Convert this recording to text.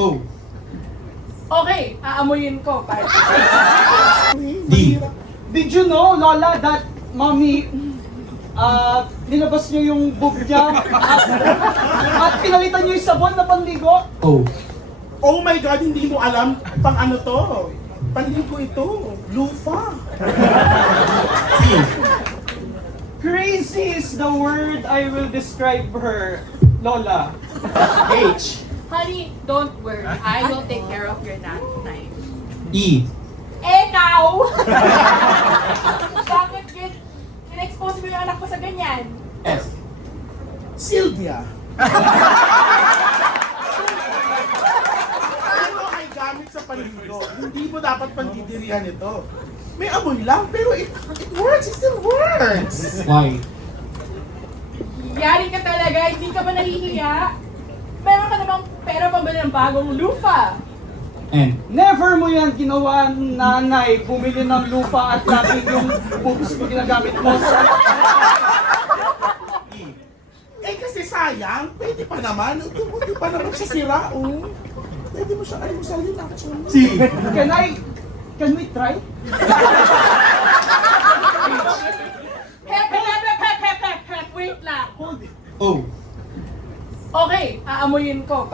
O. Okay, aamuyin ko. D. Did you know, Lola, that mommy nilabas niyo yung boob niya at pinalitan niyo yung sabon na panligo? O. Oh my God, hindi mo alam pang ano to. Panligo ito. Lufa. T. Crazy is the word I will describe her, Lola. H. Honey, don't worry. I will take care of your nap time. E. Ikaw! Bakit in-expose mo yung anak ko sa ganyan? S. Sylvia. Ito ay gamit sa panligo. Hindi mo dapat pandidirihan ito. May amoy lang, pero it works. It still works. Y. Yari ka talaga, hindi ka ba nahihiya? Meron ka namang pera pambili ng bagong lupa. N. Never mo yan ginawa, nanay, bumili ng lupa at lagi yung boobs mo ginagamit mo sa... E. Eh kasi sayang, pwede pa naman. Hindi pa naman siya sira, oh. Pwede mo siya, ay mo salin actually. T. Can we try? Hep, wait lang. Hold it. O. Okay, aamuyin ko.